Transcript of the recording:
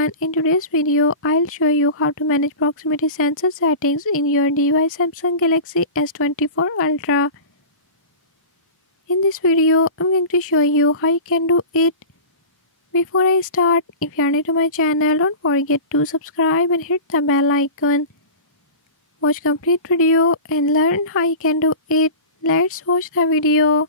everyone, in today's video I'll show you how to manage proximity sensor settings in your device Samsung Galaxy S24 Ultra. In this video I'm going to show you how you can do it. Before I start, if you are new to my channel, don't forget to subscribe and hit the bell icon. Watch complete video and learn how you can do it. Let's watch the video.